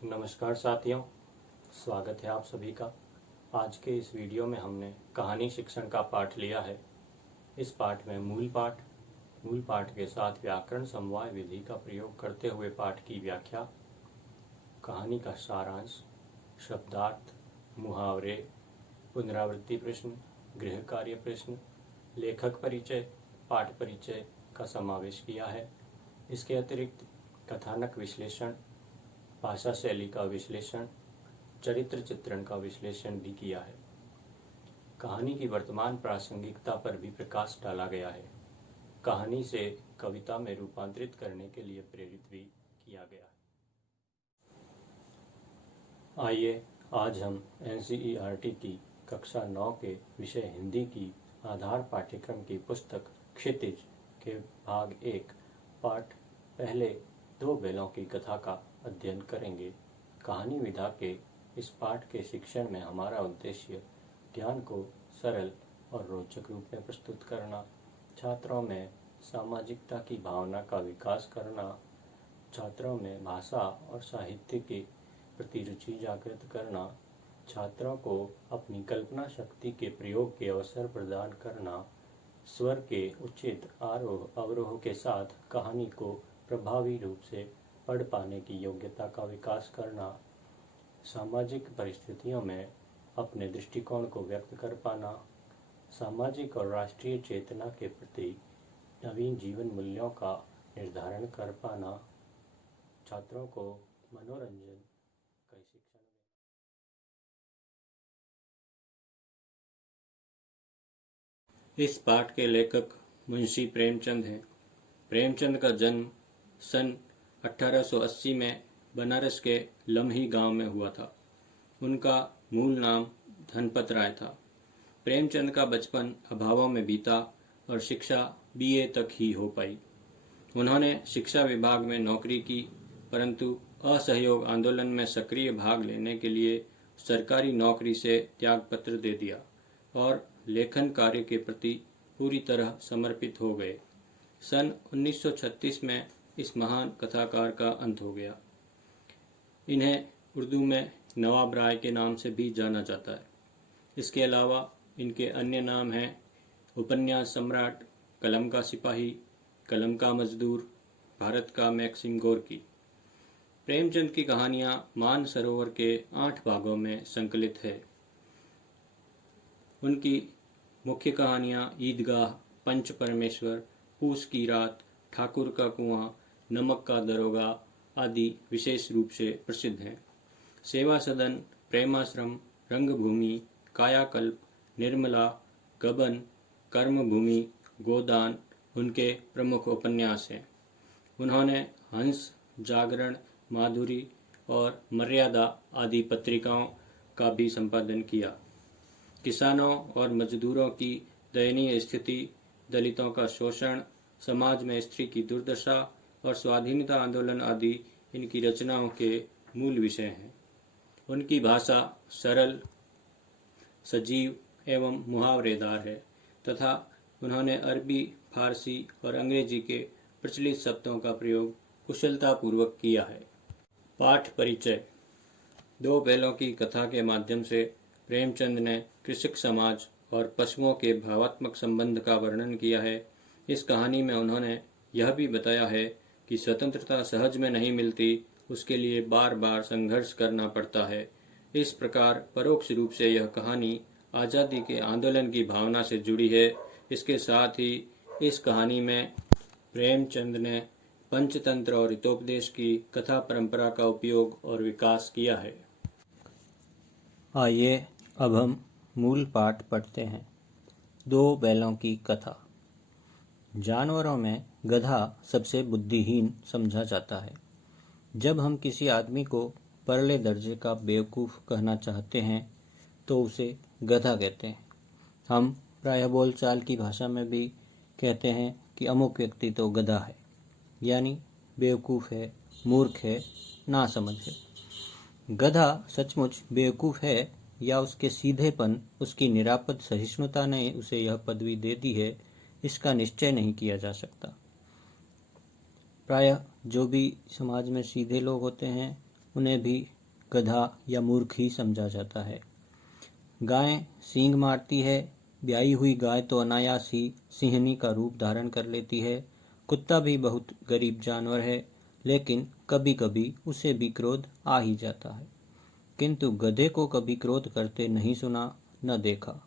नमस्कार साथियों, स्वागत है आप सभी का। आज के इस वीडियो में हमने कहानी शिक्षण का पाठ लिया है। इस पाठ में मूल पाठ के साथ व्याकरण समवाय विधि का प्रयोग करते हुए पाठ की व्याख्या, कहानी का सारांश, शब्दार्थ, मुहावरे, पुनरावृत्ति प्रश्न, गृह कार्य प्रश्न, लेखक परिचय, पाठ परिचय का समावेश किया है। इसके अतिरिक्त कथानक विश्लेषण, भाषा शैली का विश्लेषण, चरित्र चित्रण का विश्लेषण भी किया है। कहानी की वर्तमान प्रासंगिकता पर भी प्रकाश डाला गया है। कहानी से कविता में रूपांतरित करने के लिए प्रेरित भी किया गया है। आइए आज हम NCERT की कक्षा 9 के विषय हिंदी की आधार पाठ्यक्रम की पुस्तक क्षितिज के भाग 1 पाठ पहले 2 बैलों की कथा का अध्ययन करेंगे। कहानी विधा के इस पाठ के शिक्षण में हमारा उद्देश्य ज्ञान को सरल और रोचक रूप में प्रस्तुत करना, छात्रों में सामाजिकता की भावना का विकास करना, छात्रों में भाषा और साहित्य के प्रति रुचि जागृत करना, छात्रों को अपनी कल्पना शक्ति के प्रयोग के अवसर प्रदान करना, स्वर के उचित आरोह अवरोह के साथ कहानी को प्रभावी रूप से पढ़ पाने की योग्यता का विकास करना, सामाजिक परिस्थितियों में अपने दृष्टिकोण को व्यक्त कर पाना, सामाजिक और राष्ट्रीय चेतना के प्रति नवीन जीवन मूल्यों का निर्धारण कर पाना, छात्रों को मनोरंजन का शिक्षण देना। इस पाठ के लेखक मुंशी प्रेमचंद हैं। प्रेमचंद का जन्म सन 1880 में बनारस के लम्ही गांव में हुआ था। उनका मूल नाम धनपत राय था। प्रेमचंद का बचपन अभावों में बीता और शिक्षा BA तक ही हो पाई। उन्होंने शिक्षा विभाग में नौकरी की, परंतु असहयोग आंदोलन में सक्रिय भाग लेने के लिए सरकारी नौकरी से त्यागपत्र दे दिया और लेखन कार्य के प्रति पूरी तरह समर्पित हो गए। सन 1936 में इस महान कथाकार का अंत हो गया। इन्हें उर्दू में नवाब राय के नाम से भी जाना जाता है। इसके अलावा इनके अन्य नाम हैं उपन्यास सम्राट, कलम का सिपाही, कलम का मजदूर, भारत का मैक्सिम गोर्की। प्रेमचंद की कहानियां मानसरोवर के 8 भागों में संकलित है। उनकी मुख्य कहानियां ईदगाह, पंच परमेश्वर, पूस की रात, ठाकुर का कुआं, नमक का दरोगा आदि विशेष रूप से प्रसिद्ध हैं। सेवा सदन, प्रेमाश्रम, रंगभूमि, कायाकल्प, निर्मला, गबन, कर्मभूमि, गोदान उनके प्रमुख उपन्यास हैं। उन्होंने हंस, जागरण, माधुरी और मर्यादा आदि पत्रिकाओं का भी संपादन किया। किसानों और मजदूरों की दयनीय स्थिति, दलितों का शोषण, समाज में स्त्री की दुर्दशा और स्वाधीनता आंदोलन आदि इनकी रचनाओं के मूल विषय हैं। उनकी भाषा सरल, सजीव एवं मुहावरेदार है तथा उन्होंने अरबी, फारसी और अंग्रेजी के प्रचलित शब्दों का प्रयोग कुशलतापूर्वक किया है। पाठ परिचय। 2 बैलों की कथा के माध्यम से प्रेमचंद ने कृषक समाज और पशुओं के भावात्मक संबंध का वर्णन किया है। इस कहानी में उन्होंने यह भी बताया है कि स्वतंत्रता सहज में नहीं मिलती, उसके लिए बार बार संघर्ष करना पड़ता है। इस प्रकार परोक्ष रूप से यह कहानी आज़ादी के आंदोलन की भावना से जुड़ी है। इसके साथ ही इस कहानी में प्रेमचंद ने पंचतंत्र और हितोपदेश की कथा परंपरा का उपयोग और विकास किया है। आइए अब हम मूल पाठ पढ़ते हैं। 2 बैलों की कथा। जानवरों में गधा सबसे बुद्धिहीन समझा जाता है। जब हम किसी आदमी को परले दर्जे का बेवकूफ़ कहना चाहते हैं तो उसे गधा कहते हैं। हम प्रायः बोलचाल की भाषा में भी कहते हैं कि अमुक व्यक्ति तो गधा है, यानी बेवकूफ़ है, मूर्ख है, नासमझ है। गधा सचमुच बेवकूफ़ है या उसके सीधेपन, उसकी निरापद सहिष्णुता ने उसे यह पदवी दे दी है, इसका निश्चय नहीं किया जा सकता। प्रायः जो भी समाज में सीधे लोग होते हैं उन्हें भी गधा या मूर्ख ही समझा जाता है। गाय सींग मारती है। ब्याई हुई गाय तो अनायास ही सिंहनी का रूप धारण कर लेती है। कुत्ता भी बहुत गरीब जानवर है, लेकिन कभी कभी उसे भी क्रोध आ ही जाता है। किंतु गधे को कभी क्रोध करते नहीं सुना, न देखा।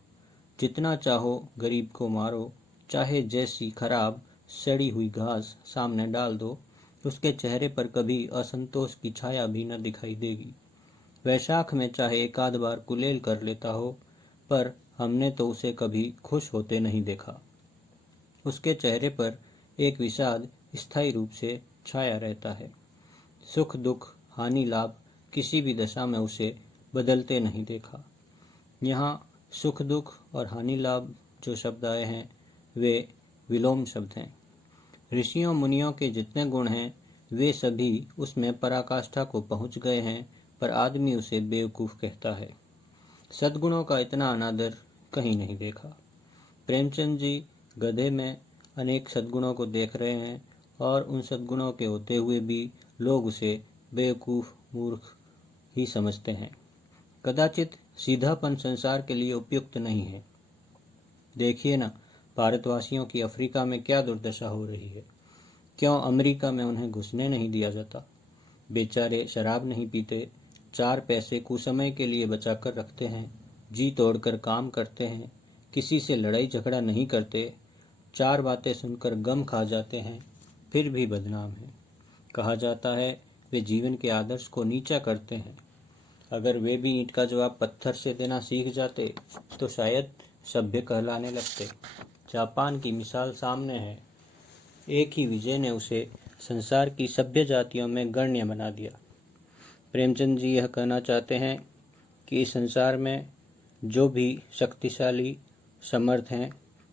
जितना चाहो गरीब को मारो, चाहे जैसी खराब सड़ी हुई घास सामने डाल दो, उसके चेहरे पर कभी असंतोष की छाया भी न दिखाई देगी। वैशाख में चाहे एक आध बार कुलेल कर लेता हो, पर हमने तो उसे कभी खुश होते नहीं देखा। उसके चेहरे पर एक विषाद स्थायी रूप से छाया रहता है। सुख दुख हानि लाभ किसी भी दशा में उसे बदलते नहीं देखा। यहाँ सुख दुख और हानि लाभ जो शब्द आए हैं वे विलोम शब्द हैं। ऋषियों मुनियों के जितने गुण हैं वे सभी उसमें पराकाष्ठा को पहुँच गए हैं, पर आदमी उसे बेवकूफ़ कहता है। सद्गुणों का इतना अनादर कहीं नहीं देखा। प्रेमचंद जी गधे में अनेक सद्गुणों को देख रहे हैं, और उन सद्गुणों के होते हुए भी लोग उसे बेवकूफ़ मूर्ख ही समझते हैं। कदाचित सीधापन संसार के लिए उपयुक्त नहीं है। देखिए ना, भारतवासियों की अफ्रीका में क्या दुर्दशा हो रही है। क्यों अमेरिका में उन्हें घुसने नहीं दिया जाता। बेचारे शराब नहीं पीते, 4 पैसे कुसमय के लिए बचा कर रखते हैं, जी तोड़कर काम करते हैं, किसी से लड़ाई झगड़ा नहीं करते, 4 बातें सुनकर गम खा जाते हैं, फिर भी बदनाम हैं। कहा जाता है वे जीवन के आदर्श को नीचा करते हैं। अगर वे भी ईंट का जवाब पत्थर से देना सीख जाते तो शायद सभ्य कहलाने लगते। जापान की मिसाल सामने है। एक ही विजय ने उसे संसार की सभ्य जातियों में गण्य बना दिया। प्रेमचंद जी यह कहना चाहते हैं कि इस संसार में जो भी शक्तिशाली समर्थ हैं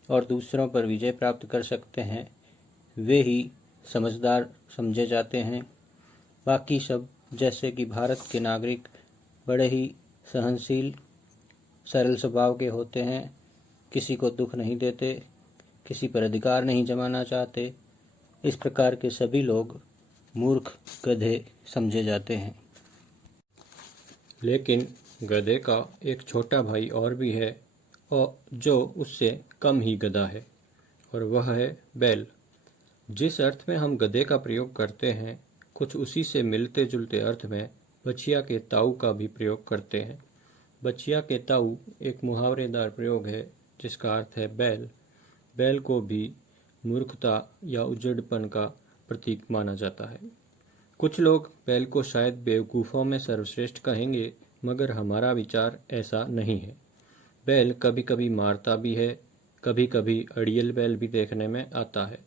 और दूसरों पर विजय प्राप्त कर सकते हैं वे ही समझदार समझे जाते हैं। बाकी सब जैसे कि भारत के नागरिक बड़े ही सहनशील सरल स्वभाव के होते हैं, किसी को दुख नहीं देते, किसी पर अधिकार नहीं जमाना चाहते, इस प्रकार के सभी लोग मूर्ख गधे समझे जाते हैं। लेकिन गधे का एक छोटा भाई और भी है, और जो उससे कम ही गधा है, और वह है बैल। जिस अर्थ में हम गधे का प्रयोग करते हैं, कुछ उसी से मिलते जुलते अर्थ में बछिया के ताऊ का भी प्रयोग करते हैं। बछिया के ताऊ एक मुहावरेदार प्रयोग है जिसका अर्थ है बैल। बैल को भी मूर्खता या उजड़पन का प्रतीक माना जाता है। कुछ लोग बैल को शायद बेवकूफ़ों में सर्वश्रेष्ठ कहेंगे, मगर हमारा विचार ऐसा नहीं है। बैल कभी कभी मारता भी है, कभी कभी अड़ियल बैल भी देखने में आता है,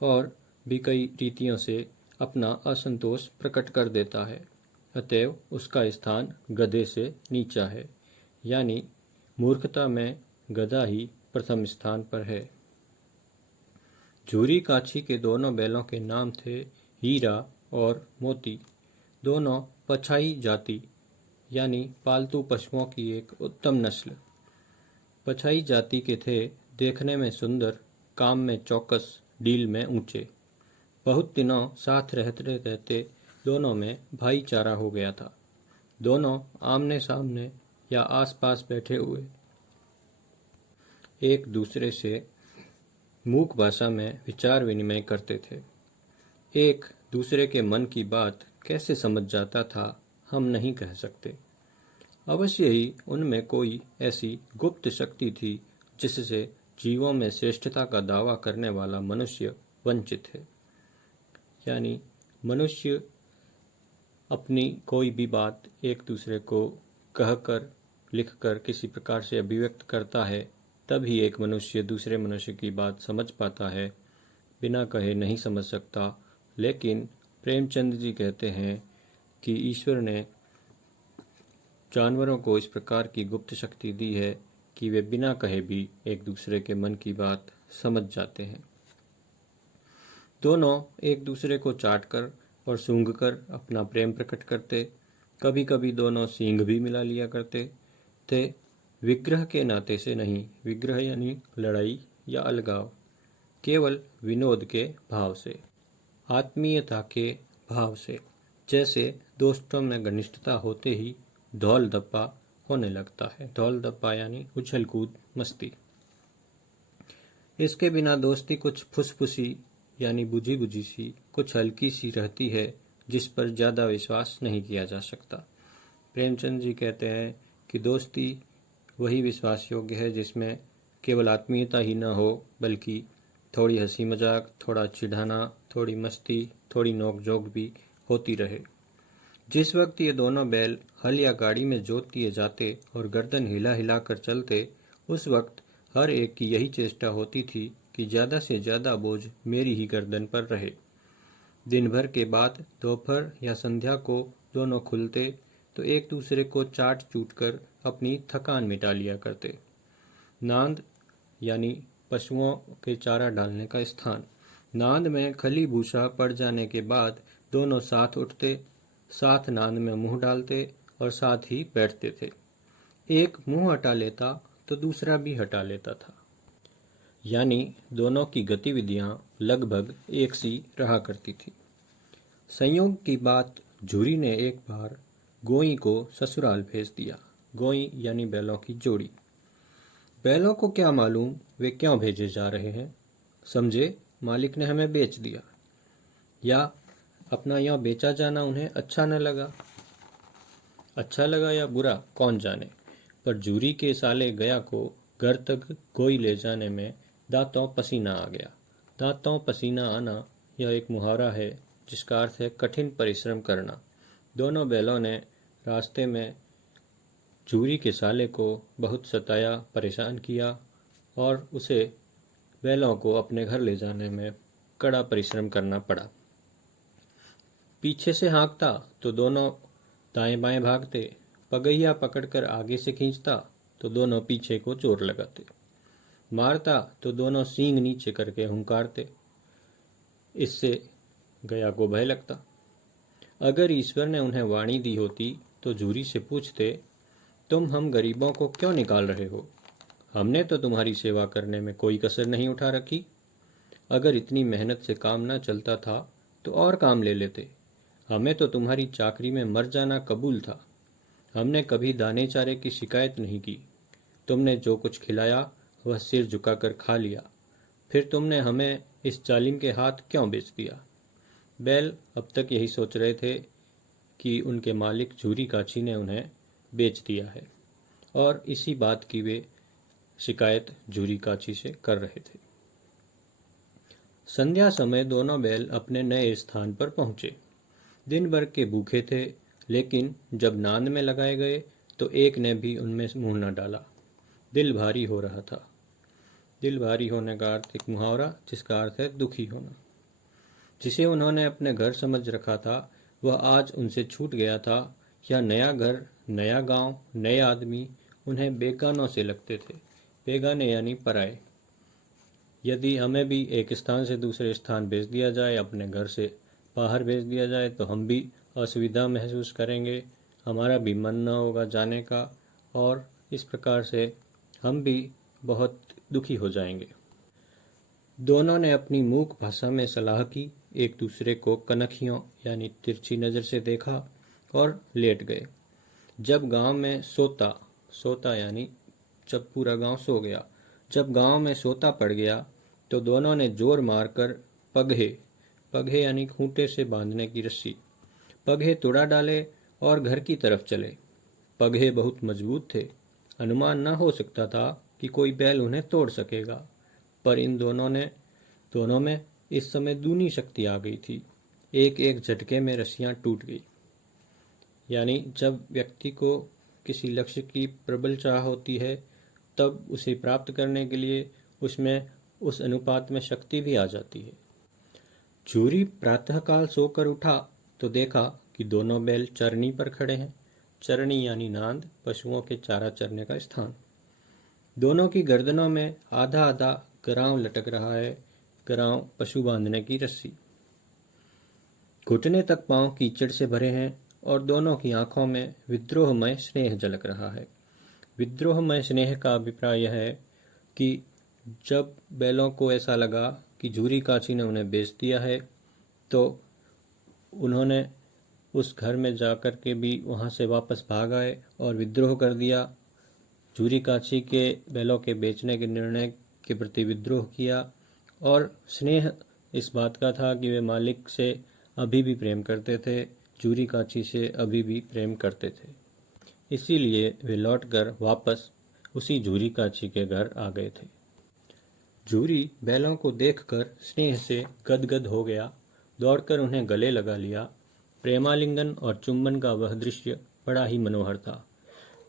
और भी कई रीतियों से अपना असंतोष प्रकट कर देता है। अतएव उसका स्थान गधे से नीचा है, यानी मूर्खता में गधा ही प्रथम स्थान पर है। झूरी काछी के दोनों बैलों के नाम थे हीरा और मोती। दोनों पछाई जाति यानी पालतू पशुओं की एक उत्तम नस्ल। पछाई जाति के थे, देखने में सुंदर, काम में चौकस, डील में ऊंचे। बहुत दिनों साथ रहते रहते दोनों में भाईचारा हो गया था। दोनों आमने सामने या आसपास बैठे हुए एक दूसरे से मूक भाषा में विचार विनिमय करते थे। एक दूसरे के मन की बात कैसे समझ जाता था हम नहीं कह सकते। अवश्य ही उनमें कोई ऐसी गुप्त शक्ति थी जिससे जीवों में श्रेष्ठता का दावा करने वाला मनुष्य वंचित है। यानी मनुष्य अपनी कोई भी बात एक दूसरे को कहकर लिखकर किसी प्रकार से अभिव्यक्त करता है, तभी एक मनुष्य दूसरे मनुष्य की बात समझ पाता है, बिना कहे नहीं समझ सकता। लेकिन प्रेमचंद जी कहते हैं कि ईश्वर ने जानवरों को इस प्रकार की गुप्त शक्ति दी है कि वे बिना कहे भी एक दूसरे के मन की बात समझ जाते हैं। दोनों एक दूसरे को चाटकर और सूंघकर अपना प्रेम प्रकट करते। कभी कभी दोनों सींग भी मिला लिया करते थे, विग्रह के नाते से नहीं। विग्रह यानी लड़ाई या अलगाव, केवल विनोद के भाव से, आत्मीयता के भाव से। जैसे दोस्तों में घनिष्ठता होते ही धौल धप्पा होने लगता है। धौल धप्पा यानी उछल कूद मस्ती। इसके बिना दोस्ती कुछ फुसफुसी यानी बुझी बुझी सी, कुछ हल्की सी रहती है, जिस पर ज़्यादा विश्वास नहीं किया जा सकता। प्रेमचंद जी कहते हैं कि दोस्ती वही विश्वास योग्य है जिसमें केवल आत्मीयता ही न हो, बल्कि थोड़ी हंसी मजाक, थोड़ा चिढ़ाना, थोड़ी मस्ती, थोड़ी नोक-झोंक भी होती रहे। जिस वक्त ये दोनों बैल हल या गाड़ी में जोत दिए जाते और गर्दन हिला हिला कर चलते, उस वक्त हर एक की यही चेष्टा होती थी कि ज़्यादा से ज़्यादा बोझ मेरी ही गर्दन पर रहे। दिन भर के बाद दोपहर या संध्या को दोनों खुलते तो एक दूसरे को चाट चूट कर अपनी थकान मिटा लिया करते। नांद यानी पशुओं के चारा डालने का स्थान। नांद में खली भूसा पड़ जाने के बाद दोनों साथ उठते, साथ नांद में मुंह डालते और साथ ही बैठते थे। एक मुंह हटा लेता तो दूसरा भी हटा लेता था, यानी दोनों की गतिविधियां लगभग एक सी रहा करती थी। संयोग की बात, झूरी ने एक बार गोई को ससुराल भेज दिया। गोई यानी बैलों की जोड़ी। बैलों को क्या मालूम वे क्यों भेजे जा रहे हैं। समझे मालिक ने हमें बेच दिया, या अपना यह बेचा जाना उन्हें अच्छा न लगा। अच्छा लगा या बुरा कौन जाने, पर जूरी के साले गया को घर तक गोई ले जाने में दांतों पसीना आ गया। दांतों पसीना आना यह एक मुहावरा है जिसका अर्थ है कठिन परिश्रम करना। दोनों बैलों ने रास्ते में जूरी के साले को बहुत सताया, परेशान किया और उसे बैलों को अपने घर ले जाने में कड़ा परिश्रम करना पड़ा। पीछे से हाँकता तो दोनों दाएं बाएं भागते, पगहिया पकड़कर आगे से खींचता तो दोनों पीछे को जोर लगाते, मारता तो दोनों सींग नीचे करके हुंकारते। इससे गया को भय लगता। अगर ईश्वर ने उन्हें वाणी दी होती तो जूरी से पूछते, तुम हम गरीबों को क्यों निकाल रहे हो? हमने तो तुम्हारी सेवा करने में कोई कसर नहीं उठा रखी। अगर इतनी मेहनत से काम न चलता था तो और काम ले लेते। हमें तो तुम्हारी चाकरी में मर जाना कबूल था। हमने कभी दाने चारे की शिकायत नहीं की। तुमने जो कुछ खिलाया वह सिर झुकाकर खा लिया। फिर तुमने हमें इस जालिम के हाथ क्यों बेच दिया? बैल अब तक यही सोच रहे थे कि उनके मालिक झूरी काची ने उन्हें बेच दिया है, और इसी बात की वे शिकायत झूरी काची से कर रहे थे। संध्या समय दोनों बैल अपने नए स्थान पर पहुंचे। दिन भर के भूखे थे, लेकिन जब नांद में लगाए गए तो एक ने भी उनमें मुंह न डाला। दिल भारी हो रहा था। दिल भारी होने का अर्थ एक मुहावरा जिसका अर्थ है दुखी होना। जिसे उन्होंने अपने घर समझ रखा था वह आज उनसे छूट गया था, या नया घर, नया गांव, नए आदमी उन्हें बेगानों से लगते थे। बेगाने यानी पराए। यदि हमें भी एक स्थान से दूसरे स्थान भेज दिया जाए, अपने घर से बाहर भेज दिया जाए, तो हम भी असुविधा महसूस करेंगे, हमारा भी मन न होगा जाने का, और इस प्रकार से हम भी बहुत दुखी हो जाएंगे। दोनों ने अपनी मूक भाषा में सलाह की, एक दूसरे को कनखियों यानी तिरछी नज़र से देखा और लेट गए। जब गांव में सोता यानी जब पूरा गांव सो गया, जब गांव में सोता पड़ गया तो दोनों ने जोर मारकर पगहे यानी खूंटे से बांधने की रस्सी, पगहे तोड़ा डाले और घर की तरफ चले। पगहे बहुत मजबूत थे, अनुमान न हो सकता था कि कोई बैल उन्हें तोड़ सकेगा, पर इन दोनों में इस समय दूनी शक्ति आ गई थी। एक एक झटके में रस्सियां टूट गई। यानी जब व्यक्ति को किसी लक्ष्य की प्रबल चाह होती है, तब उसे प्राप्त करने के लिए उसमें उस अनुपात में शक्ति भी आ जाती है। झूरी प्रातःकाल सोकर उठा तो देखा कि दोनों बैल चरनी पर खड़े हैं। चरनी यानी नांद, पशुओं के चारा चरने का स्थान। दोनों की गर्दनों में आधा आधा गरांव लटक रहा है। गरांव पशु बांधने की रस्सी। घुटने तक पांव कीचड़ से भरे हैं और दोनों की आंखों में विद्रोहमय स्नेह झलक रहा है। विद्रोहमय स्नेह का अभिप्राय यह है कि जब बैलों को ऐसा लगा कि झूरी काची ने उन्हें बेच दिया है, तो उन्होंने उस घर में जाकर के भी वहाँ से वापस भाग आए और विद्रोह कर दिया। झूरी काची के बैलों के बेचने के निर्णय के प्रति विद्रोह किया और स्नेह इस बात का था कि वे मालिक से अभी भी प्रेम करते थे, झूरी काची से अभी भी प्रेम करते थे। इसीलिए वे लौटकर वापस उसी झूरी काची के घर आ गए थे। झूरी बैलों को देखकर स्नेह से गदगद हो गया, दौड़कर उन्हें गले लगा लिया। प्रेमालिंगन और चुंबन का वह दृश्य बड़ा ही मनोहर था,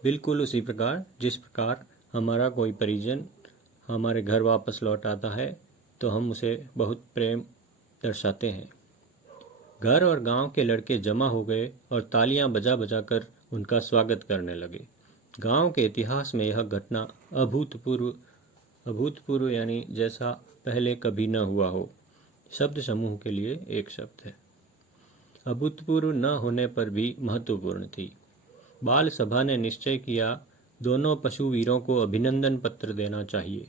बिल्कुल उसी प्रकार जिस प्रकार हमारा कोई परिजन हमारे घर वापस लौट आता है तो हम उसे बहुत प्रेम दर्शाते हैं। घर और गांव के लड़के जमा हो गए और तालियां बजा बजा कर उनका स्वागत करने लगे। गांव के इतिहास में यह घटना अभूतपूर्व यानी जैसा पहले कभी न हुआ हो। शब्द समूह के लिए एक शब्द है। अभूतपूर्व न होने पर भी महत्वपूर्ण थी। बाल सभा ने निश्चय किया, दोनों पशु वीरों को अभिनंदन पत्र देना चाहिए।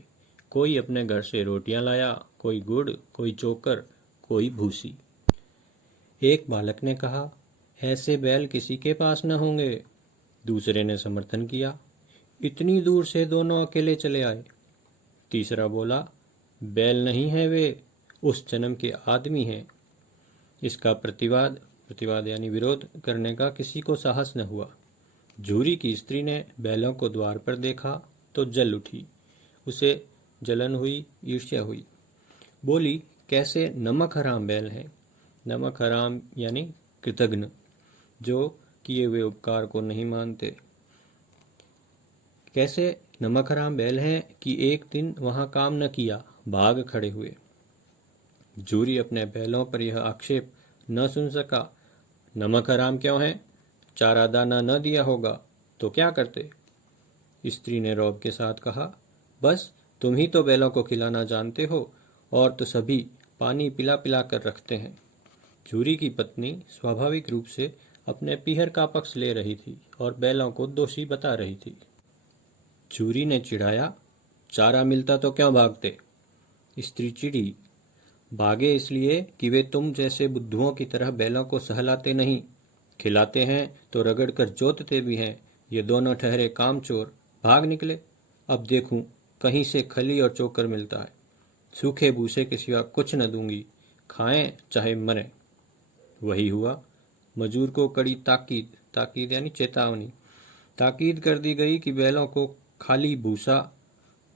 कोई अपने घर से रोटियां लाया, कोई गुड़, कोई चोकर, कोई भूसी। एक बालक ने कहा, ऐसे बैल किसी के पास न होंगे। दूसरे ने समर्थन किया, इतनी दूर से दोनों अकेले चले आए। तीसरा बोला, बैल नहीं है वे, उस जन्म के आदमी हैं। इसका प्रतिवाद यानी विरोध करने का किसी को साहस न हुआ। झूरी की स्त्री ने बैलों को द्वार पर देखा तो जल उठी। उसे जलन हुई, ईर्ष्या हुई। बोली, कैसे नमक हराम बैल हैं। नमक हराम यानी कृतघ्न, जो किए हुए उपकार को नहीं मानते। कैसे नमक हराम बैल हैं कि एक दिन वहां काम न किया, भाग खड़े हुए। झूरी अपने बैलों पर यह आक्षेप न सुन सका। नमक हराम क्यों है? चारा दाना न दिया होगा तो क्या करते? स्त्री ने रौब के साथ कहा, बस तुम ही तो बैलों को खिलाना जानते हो, और तो सभी पानी पिला पिला कर रखते हैं। झूरी की पत्नी स्वाभाविक रूप से अपने पीहर का पक्ष ले रही थी और बैलों को दोषी बता रही थी। झूरी ने चिढ़ाया, चारा मिलता तो क्यों भागते? स्त्री चिढ़ी, भागे इसलिए कि वे तुम जैसे बुद्धुओं की तरह बैलों को सहलाते नहीं, खिलाते हैं तो रगड़ कर जोतते भी हैं। ये दोनों ठहरे कामचोर भाग निकले। अब देखूं कहीं से खली और चोकर मिलता है। सूखे भूसे के सिवा कुछ न दूंगी, खाएं चाहे मरें। वही हुआ। मजूर को कड़ी ताकीद यानी चेतावनी ताकीद कर दी गई कि बैलों को खाली भूसा,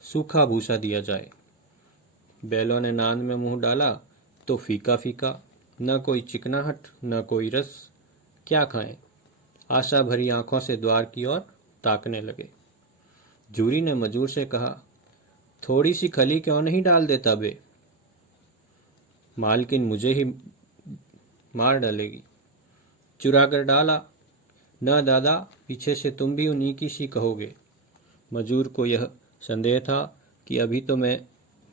सूखा भूसा दिया जाए। बैलों ने नांद में मुंह डाला तो फीका फीका, न कोई चिकनाहट न कोई रस। क्या खाएं? आशा भरी आंखों से द्वार की ओर ताकने लगे। झूरी ने मजूर से कहा, थोड़ी सी खली क्यों नहीं डाल देता बे? मालकिन मुझे ही मार डालेगी। चुरा कर डाला। न दादा, पीछे से तुम भी उन्हीं की सी कहोगे। मजूर को यह संदेह था कि अभी तो मैं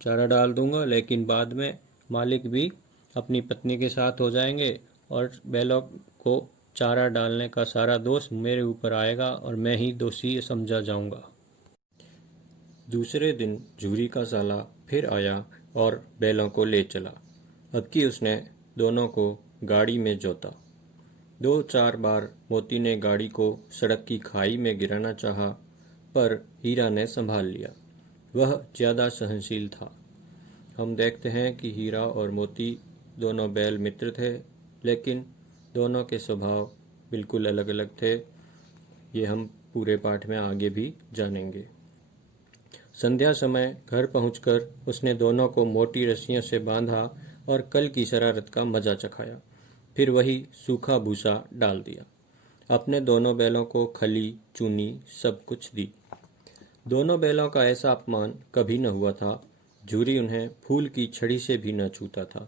चारा डाल दूंगा, लेकिन बाद में मालिक भी अपनी पत्नी के साथ हो जाएंगे और बैलों को चारा डालने का सारा दोष मेरे ऊपर आएगा और मैं ही दोषी समझा जाऊंगा। दूसरे दिन झूरी का साला फिर आया और बैलों को ले चला। अब की उसने दोनों को गाड़ी में जोता। 2-4 बार मोती ने गाड़ी को सड़क की खाई में गिराना चाहा, पर हीरा ने संभाल लिया। वह ज्यादा सहनशील था। हम देखते हैं कि हीरा और मोती दोनों बैल मित्र थे, लेकिन दोनों के स्वभाव बिल्कुल अलग अलग थे। ये हम पूरे पाठ में आगे भी जानेंगे। संध्या समय घर पहुंचकर उसने दोनों को मोटी रस्सियों से बांधा और कल की शरारत का मजा चखाया। फिर वही सूखा भूसा डाल दिया। अपने दोनों बैलों को खली, चूनी सब कुछ दी। दोनों बैलों का ऐसा अपमान कभी न हुआ था। झूरी उन्हें फूल की छड़ी से भी न छूता था।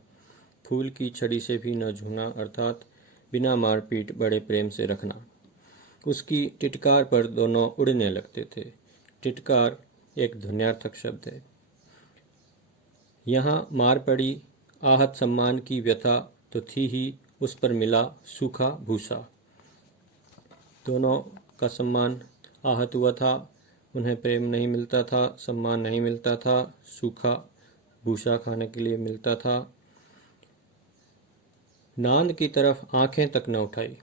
फूल की छड़ी से भी न छूना अर्थात बिना मारपीट बड़े प्रेम से रखना। उसकी टिटकार पर दोनों उड़ने लगते थे। टिटकार एक ध्वन्यार्थक शब्द है। यहाँ मार पड़ी, आहत सम्मान की व्यथा तो थी ही, उस पर मिला सूखा भूसा। दोनों का सम्मान आहत हुआ था। उन्हें प्रेम नहीं मिलता था, सम्मान नहीं मिलता था, सूखा भूसा खाने के लिए मिलता था। नांद की तरफ आंखें तक न उठाई।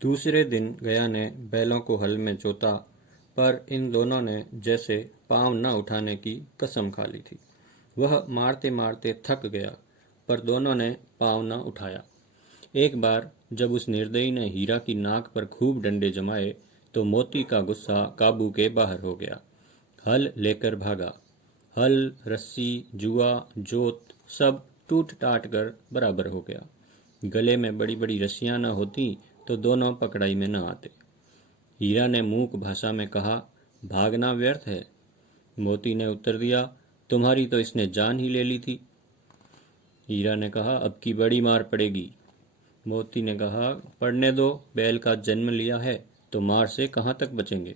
दूसरे दिन गया ने बैलों को हल में जोता, पर इन दोनों ने जैसे पाँव न उठाने की कसम खा ली थी। वह मारते मारते थक गया, पर दोनों ने पाँव न उठाया। एक बार जब उस निर्दयी ने हीरा की नाक पर खूब डंडे जमाए, तो मोती का गुस्सा काबू के बाहर हो गया। हल लेकर भागा। हल, रस्सी, जुआ, जोत सब टूट टाट कर बराबर हो गया। गले में बड़ी बड़ी रस्सियां न होती तो दोनों पकड़ाई में न आते। हीरा ने मूक भाषा में कहा, भागना व्यर्थ है। मोती ने उत्तर दिया, तुम्हारी तो इसने जान ही ले ली थी। हीरा ने कहा, अब की बड़ी मार पड़ेगी। मोती ने कहा, पढ़ने दो, बैल का जन्म लिया है तो मार से कहाँ तक बचेंगे।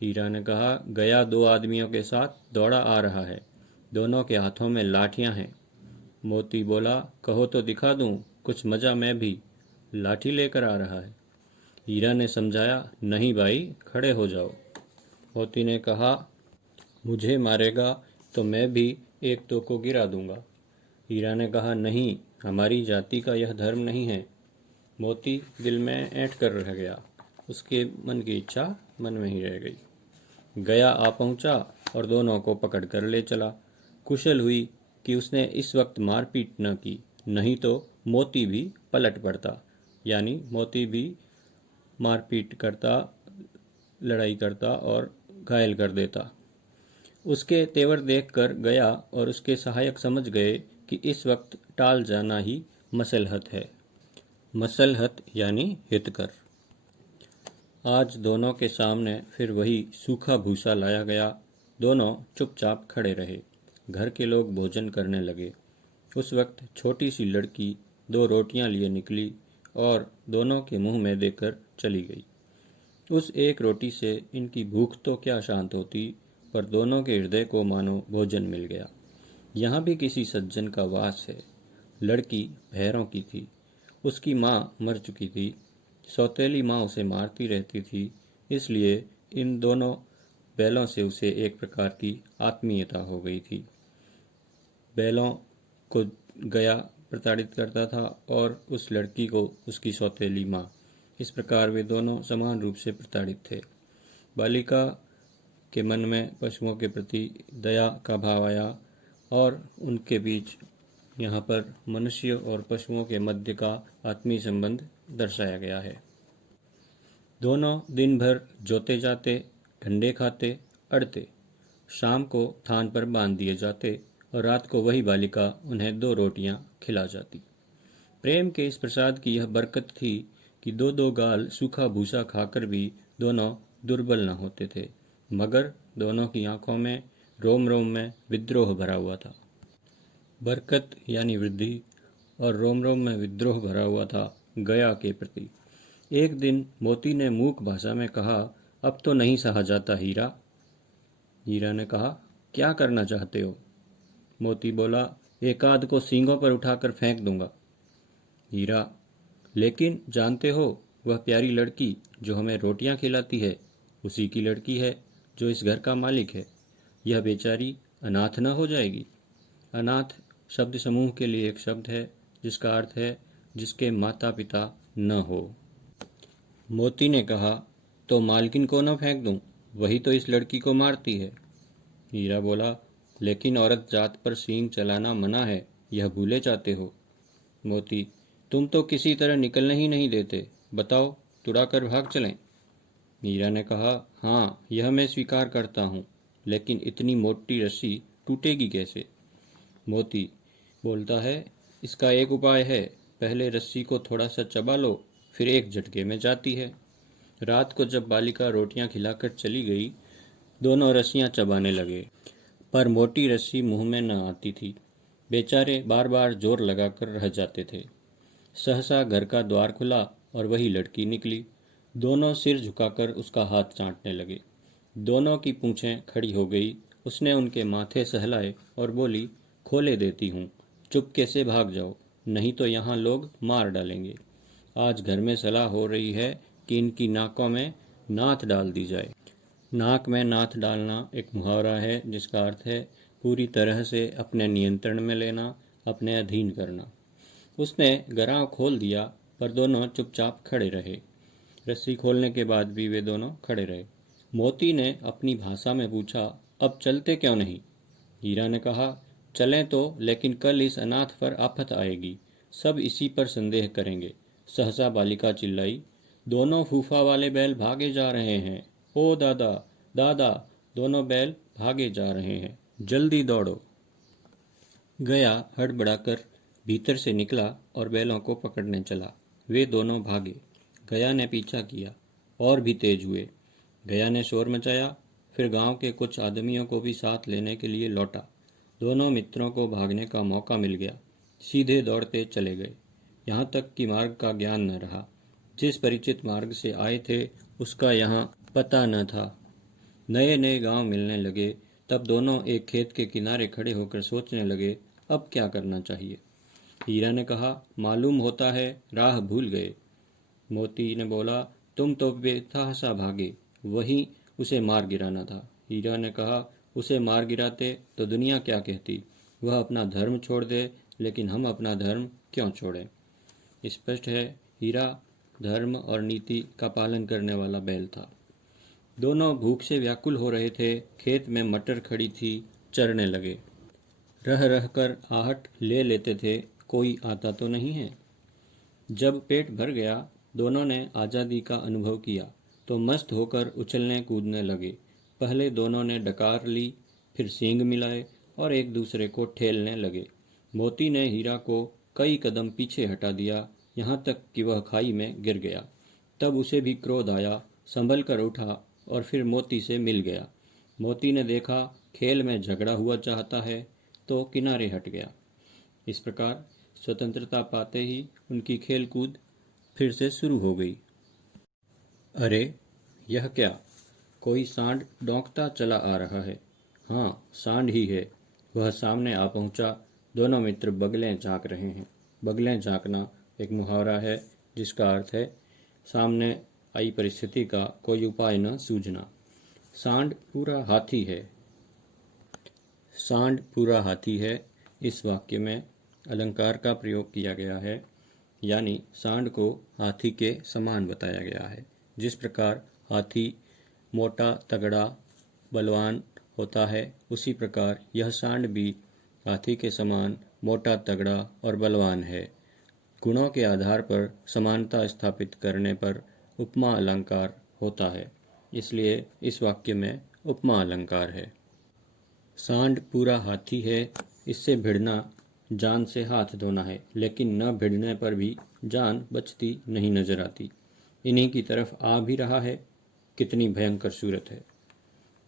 हीरा ने कहा, गया 2 आदमियों के साथ दौड़ा आ रहा है, दोनों के हाथों में लाठियां हैं। मोती बोला, कहो तो दिखा दूं, कुछ मजा मैं भी, लाठी लेकर आ रहा है। हीरा ने समझाया, नहीं भाई, खड़े हो जाओ। मोती ने कहा, मुझे मारेगा तो मैं भी एक दो को गिरा दूंगा। हीरा ने कहा, नहीं, हमारी जाति का यह धर्म नहीं है। मोती दिल में ऐंठ कर रह गया। उसके मन की इच्छा मन में ही रह गई। गया आ पहुंचा और दोनों को पकड़ कर ले चला। कुशल हुई कि उसने इस वक्त मारपीट न की, नहीं तो मोती भी पलट पड़ता, यानी मोती भी मारपीट करता, लड़ाई करता और घायल कर देता। उसके तेवर देखकर गया और उसके सहायक समझ गए कि इस वक्त टाल जाना ही मसलहत है। मसलहत यानी हितकर। आज दोनों के सामने फिर वही सूखा भूसा लाया गया। दोनों चुपचाप खड़े रहे। घर के लोग भोजन करने लगे। उस वक्त छोटी सी लड़की 2 रोटियां लिए निकली और दोनों के मुंह में देकर चली गई। उस एक रोटी से इनकी भूख तो क्या शांत होती, पर दोनों के हृदय को मानो भोजन मिल गया। यहाँ भी किसी सज्जन का वास है। लड़की भैरों की थी। उसकी माँ मर चुकी थी। सौतेली माँ उसे मारती रहती थी, इसलिए इन दोनों बैलों से उसे एक प्रकार की आत्मीयता हो गई थी। बैलों को गया प्रताड़ित करता था और उस लड़की को उसकी सौतेली माँ। इस प्रकार वे दोनों समान रूप से प्रताड़ित थे। बालिका के मन में पशुओं के प्रति दया का भाव आया और उनके बीच यहाँ पर मनुष्य और पशुओं के मध्य का आत्मीय संबंध दर्शाया गया है। दोनों दिन भर जोते जाते, ठंडे खाते, अड़ते। शाम को थान पर बांध दिए जाते और रात को वही बालिका उन्हें 2 रोटियां खिला जाती। प्रेम के इस प्रसाद की यह बरकत थी कि 2-2 गाल सूखा भूसा खाकर भी दोनों दुर्बल न होते थे, मगर दोनों की आंखों में, रोम रोम में विद्रोह भरा हुआ था। बरकत यानी वृद्धि और रोम रोम में विद्रोह भरा हुआ था गया के प्रति। एक दिन मोती ने मूक भाषा में कहा, अब तो नहीं सहा जाता हीरा। हीरा ने कहा, क्या करना चाहते हो? मोती बोला, एक आध को सींगों पर उठाकर फेंक दूंगा। हीरा, लेकिन जानते हो, वह प्यारी लड़की जो हमें रोटियां खिलाती है, उसी की लड़की है जो इस घर का मालिक है। यह बेचारी अनाथ न हो जाएगी? अनाथ शब्द समूह के लिए एक शब्द है जिसका अर्थ है जिसके माता पिता न हो। मोती ने कहा, तो मालकिन को न फेंक दूं? वही तो इस लड़की को मारती है। हीरा बोला, लेकिन औरत जात पर सींग चलाना मना है, यह भूले जाते हो। मोती, तुम तो किसी तरह निकलने ही नहीं देते, बताओ, तुड़ाकर भाग चलें? हीरा ने कहा, हाँ, यह मैं स्वीकार करता हूँ, लेकिन इतनी मोटी रस्सी टूटेगी कैसे? मोती बोलता है, इसका एक उपाय है, पहले रस्सी को थोड़ा सा चबा लो, फिर एक झटके में जाती है। रात को जब बालिका रोटियां खिलाकर चली गई, दोनों रस्सियां चबाने लगे, पर मोटी रस्सी मुंह में न आती थी। बेचारे बार बार जोर लगाकर रह जाते थे। सहसा घर का द्वार खुला और वही लड़की निकली। दोनों सिर झुकाकर उसका हाथ चाटने लगे। दोनों की पूंछें खड़ी हो गई। उसने उनके माथे सहलाए और बोली, खोले देती हूँ, चुपके से भाग जाओ, नहीं तो यहाँ लोग मार डालेंगे। आज घर में सलाह हो रही है कि इनकी नाकों में नाथ डाल दी जाए। नाक में नाथ डालना एक मुहावरा है जिसका अर्थ है पूरी तरह से अपने नियंत्रण में लेना, अपने अधीन करना। उसने गराह खोल दिया, पर दोनों चुपचाप खड़े रहे। रस्सी खोलने के बाद भी वे दोनों खड़े रहे। मोती ने अपनी भाषा में पूछा, अब चलते क्यों नहीं? हीरा ने कहा, चलें तो, लेकिन कल इस अनाथ पर आफत आएगी, सब इसी पर संदेह करेंगे। सहसा बालिका चिल्लाई, दोनों फूफा वाले बैल भागे जा रहे हैं। ओ दादा, दादा, दोनों बैल भागे जा रहे हैं, जल्दी दौड़ो। गया हड़बड़ाकर भीतर से निकला और बैलों को पकड़ने चला। वे दोनों भागे। गया ने पीछा किया और भी तेज हुए। गया ने शोर मचाया, फिर गांव के कुछ आदमियों को भी साथ लेने के लिए लौटा। दोनों मित्रों को भागने का मौका मिल गया। सीधे दौड़ते चले गए, यहाँ तक कि मार्ग का ज्ञान न रहा। जिस परिचित मार्ग से आए थे उसका यहाँ पता न था। नए नए गांव मिलने लगे। तब दोनों एक खेत के किनारे खड़े होकर सोचने लगे, अब क्या करना चाहिए। हीरा ने कहा, मालूम होता है राह भूल गए। मोती ने बोला, तुम तो बेतहाशा भागे, वहीं उसे मार गिराना था। हीरा ने कहा, उसे मार गिराते तो दुनिया क्या कहती, वह अपना धर्म छोड़ दे, लेकिन हम अपना धर्म क्यों छोड़ें। स्पष्ट है, हीरा धर्म और नीति का पालन करने वाला बैल था। दोनों भूख से व्याकुल हो रहे थे। खेत में मटर खड़ी थी, चरने लगे। रह रह कर आहट ले लेते थे, कोई आता तो नहीं है। जब पेट भर गया, दोनों ने आज़ादी का अनुभव किया तो मस्त होकर उछलने कूदने लगे। पहले दोनों ने डकार ली, फिर सींग मिलाए और एक दूसरे को ठेलने लगे। मोती ने हीरा को कई कदम पीछे हटा दिया, यहाँ तक कि वह खाई में गिर गया। तब उसे भी क्रोध आया, संभल कर उठा और फिर मोती से मिल गया। मोती ने देखा खेल में झगड़ा हुआ चाहता है तो किनारे हट गया। इस प्रकार स्वतंत्रता पाते ही उनकी खेल कूद फिर से शुरू हो गई। अरे यह क्या, कोई सांड डौंकता चला आ रहा है। हाँ, सांड ही है। वह सामने आ पहुंचा। दोनों मित्र बगलें झांक रहे हैं। बगलें झांकना एक मुहावरा है जिसका अर्थ है सामने आई परिस्थिति का कोई उपाय न सूझना। सांड पूरा हाथी है। सांड पूरा हाथी है, इस वाक्य में अलंकार का प्रयोग किया गया है, यानी सांड को हाथी के समान बताया गया है। जिस प्रकार हाथी मोटा, तगड़ा, बलवान होता है, उसी प्रकार यह सांड भी हाथी के समान मोटा, तगड़ा और बलवान है। गुणों के आधार पर समानता स्थापित करने पर उपमा अलंकार होता है, इसलिए इस वाक्य में उपमा अलंकार है। सांड पूरा हाथी है, इससे भिड़ना जान से हाथ धोना है, लेकिन न भिड़ने पर भी जान बचती नहीं नजर आती। इन्हीं की तरफ आ भी रहा है, कितनी भयंकर सूरत है।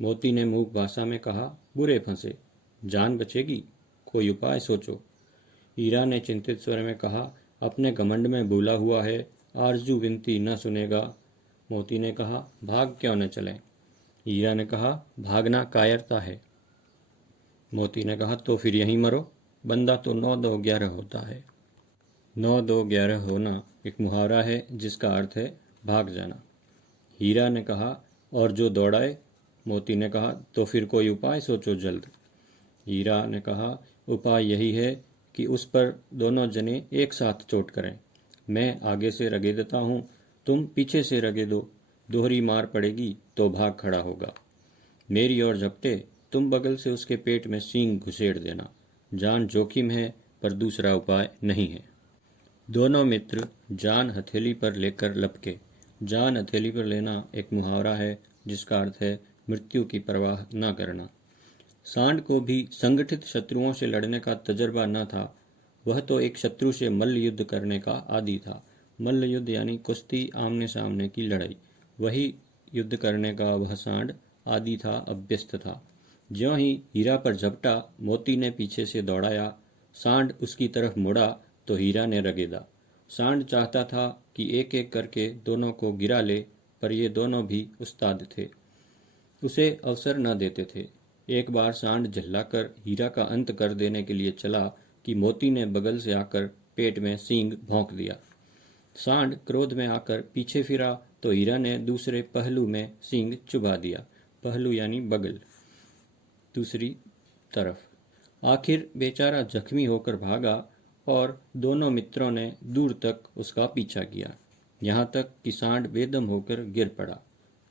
मोती ने मूक भाषा में कहा, बुरे फंसे, जान बचेगी, कोई उपाय सोचो। हीरा ने चिंतित स्वर में कहा, अपने घमंड में भूला हुआ है, आरजू विनती न सुनेगा। मोती ने कहा, भाग क्यों न चलें। हीरा ने कहा, भागना कायरता है। मोती ने कहा, तो फिर यहीं मरो, बंदा तो 9-2-11 होता है। 9-2-11 होना एक मुहावरा है जिसका अर्थ है भाग जाना। हीरा ने कहा, और जो दौड़ाए। मोती ने कहा, तो फिर कोई उपाय सोचो जल्द। हीरा ने कहा, उपाय यही है कि उस पर दोनों जने एक साथ चोट करें। मैं आगे से रगे देता हूँ, तुम पीछे से रगे दो, दोहरी मार पड़ेगी तो भाग खड़ा होगा। मेरी ओर झपटे, तुम बगल से उसके पेट में सींग घुसेड़ देना। जान जोखिम है पर दूसरा उपाय नहीं है। दोनों मित्र जान हथेली पर लेकर लपके। जान हथेली पर लेना एक मुहावरा है जिसका अर्थ है मृत्यु की परवाह न करना। सांड को भी संगठित शत्रुओं से लड़ने का तजर्बा न था। वह तो एक शत्रु से मल्ल युद्ध करने का आदी था। मल्ल युद्ध यानी कुश्ती, आमने सामने की लड़ाई, वही युद्ध करने का वह सांड आदी था, अभ्यस्त था। ज्यों ही हीरा पर झपटा, मोती ने पीछे से दौड़ाया। सांड उसकी तरफ मुड़ा तो हीरा ने रगेदा। सांड चाहता था कि एक एक करके दोनों को गिरा ले, पर ये दोनों भी उस्ताद थे, उसे अवसर न देते थे। एक बार सांड झल्लाकर हीरा का अंत कर देने के लिए चला कि मोती ने बगल से आकर पेट में सींग भोंक दिया। सांड क्रोध में आकर पीछे फिरा तो हीरा ने दूसरे पहलू में सींग चुभा दिया। पहलू यानी बगल, दूसरी तरफ। आखिर बेचारा जख्मी होकर भागा और दोनों मित्रों ने दूर तक उसका पीछा किया, यहाँ तक कि सांड बेदम होकर गिर पड़ा।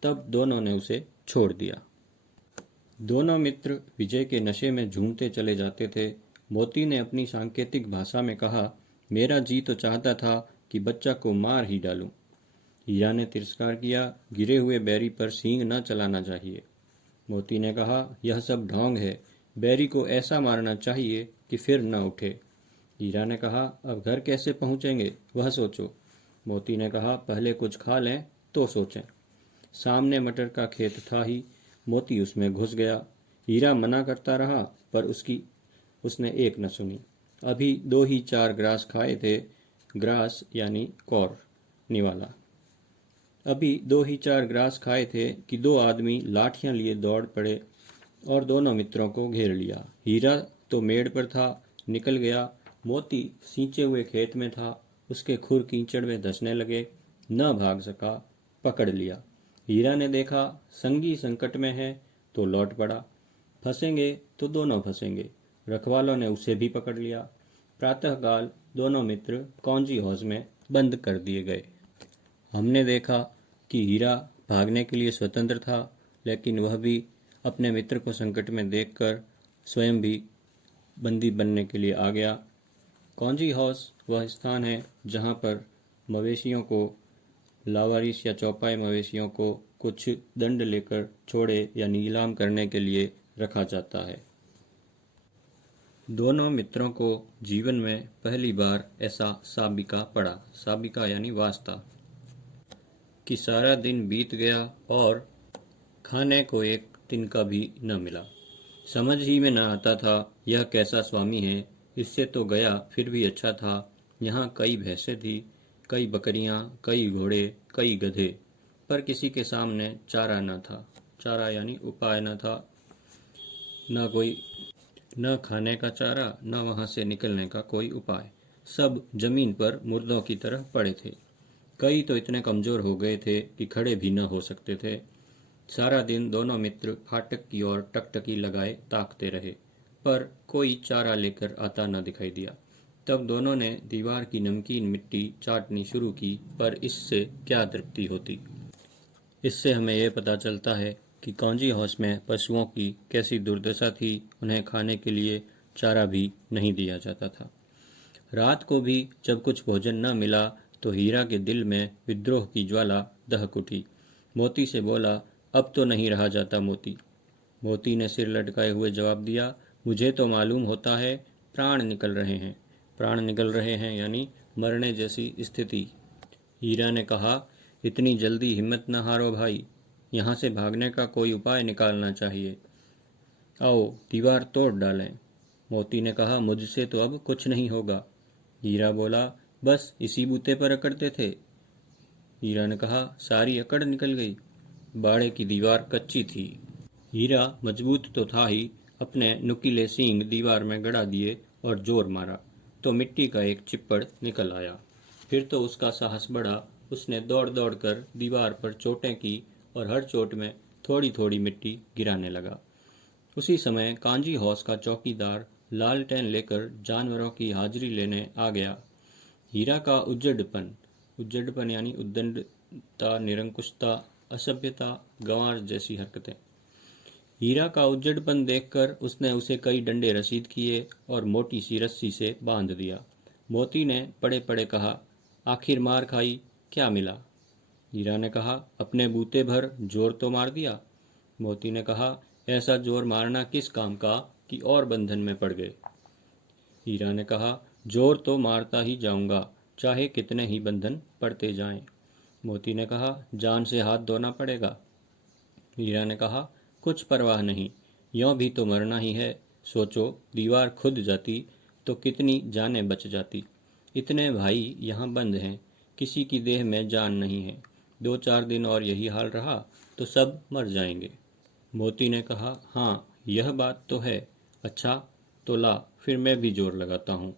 तब दोनों ने उसे छोड़ दिया। दोनों मित्र विजय के नशे में झूमते चले जाते थे। मोती ने अपनी सांकेतिक भाषा में कहा, मेरा जी तो चाहता था कि बच्चा को मार ही डालूं। हीरा ने तिरस्कार किया, गिरे हुए बैरी पर सींग न चलाना चाहिए। मोती ने कहा, यह सब ढोंग है, बैरी को ऐसा मारना चाहिए कि फिर न उठे। हीरा ने कहा, अब घर कैसे पहुंचेंगे वह सोचो। मोती ने कहा, पहले कुछ खा लें तो सोचें। सामने मटर का खेत था ही, मोती उसमें घुस गया। हीरा मना करता रहा पर उसने एक न सुनी। अभी 2 ही 4 ग्रास खाए थे, ग्रास यानी कौर निवाला। अभी 2 ही 4 ग्रास खाए थे कि 2 आदमी लाठियां लिए दौड़ पड़े और दोनों मित्रों को घेर लिया। हीरा तो मेड़ पर था, निकल गया। मोती सींचे हुए खेत में था, उसके खुर कीचड़ में धंसने लगे, न भाग सका, पकड़ लिया। हीरा ने देखा संगी संकट में है तो लौट पड़ा, फंसेंगे तो दोनों फंसेंगे। रखवालों ने उसे भी पकड़ लिया। प्रातःकाल दोनों मित्र कौंजी हौज में बंद कर दिए गए। हमने देखा कि हीरा भागने के लिए स्वतंत्र था, लेकिन वह भी अपने मित्र को संकट में देखकर स्वयं भी बंदी बनने के लिए आ गया। कौंजी हाउस वह स्थान है जहाँ पर मवेशियों को, लावारिस या चौपाई मवेशियों को कुछ दंड लेकर छोड़े या नीलाम करने के लिए रखा जाता है। दोनों मित्रों को जीवन में पहली बार ऐसा साबिका पड़ा, साबिका यानी वास्ता, कि सारा दिन बीत गया और खाने को एक तिनका भी न मिला। समझ ही में न आता था यह कैसा स्वामी है, इससे तो गया फिर भी अच्छा था। यहाँ कई भैंसें थी, कई बकरियाँ, कई घोड़े, कई गधे, पर किसी के सामने चारा न था। चारा यानी उपाय न था, न खाने का चारा, न वहाँ से निकलने का कोई उपाय। सब जमीन पर मुर्दों की तरह पड़े थे। कई तो इतने कमजोर हो गए थे कि खड़े भी न हो सकते थे। सारा दिन दोनों मित्र फाटक की ओर टकटकी लगाए ताकते रहे, पर कोई चारा लेकर आता न दिखाई दिया। तब दोनों ने दीवार की नमकीन मिट्टी चाटनी शुरू की, पर इससे क्या तृप्ति होती। इससे हमें यह पता चलता है कि कौंजी हाउस में पशुओं की कैसी दुर्दशा थी। उन्हें खाने के लिए चारा भी नहीं दिया जाता था। रात को भी जब कुछ भोजन न मिला तो हीरा के दिल में विद्रोह की ज्वाला दहक उठी। मोती से बोला, अब तो नहीं रहा जाता मोती। मोती ने सिर लटकाए हुए जवाब दिया, मुझे तो मालूम होता है प्राण निकल रहे हैं। प्राण निकल रहे हैं यानी मरने जैसी स्थिति। हीरा ने कहा, इतनी जल्दी हिम्मत न हारो भाई, यहाँ से भागने का कोई उपाय निकालना चाहिए। आओ दीवार तोड़ डालें। मोती ने कहा, मुझसे तो अब कुछ नहीं होगा। हीरा बोला, बस इसी बूते पर अकड़ते थे। हीरा ने कहा, सारी अकड़ निकल गई। बाड़े की दीवार कच्ची थी। हीरा मजबूत तो था ही, अपने नुकीले सींग दीवार में गड़ा दिए और जोर मारा तो मिट्टी का एक चिप्पड़ निकल आया। फिर तो उसका साहस बढ़ा। उसने दौड़ दौड़ कर दीवार पर चोटें की और हर चोट में थोड़ी थोड़ी मिट्टी गिराने लगा। उसी समय कांजी हाउस का चौकीदार लालटेन लेकर जानवरों की हाजिरी लेने आ गया। हीरा का उज्जड़पन यानी उद्दंडता, निरंकुशता, असभ्यता, गंवार जैसी हरकतें। हीरा का उज्जड़पन देखकर उसने उसे कई डंडे रसीद किए और मोटी सी रस्सी से बांध दिया। मोती ने पड़े पड़े कहा, आखिर मार खाई, क्या मिला? हीरा ने कहा, अपने बूते भर जोर तो मार दिया। मोती ने कहा, ऐसा जोर मारना किस काम का कि और बंधन में पड़ गए। हीरा ने कहा, जोर तो मारता ही जाऊंगा, चाहे कितने ही बंधन पड़ते जाएं। मोती ने कहा, जान से हाथ धोना पड़ेगा। हीरा ने कहा, कुछ परवाह नहीं, यों भी तो मरना ही है। सोचो, दीवार खुद जाती तो कितनी जानें बच जाती। इतने भाई यहाँ बंद हैं, किसी की देह में जान नहीं है। 2-4 दिन और यही हाल रहा तो सब मर जाएंगे। मोती ने कहा, हाँ यह बात तो है। अच्छा तो ला, फिर मैं भी जोर लगाता हूँ।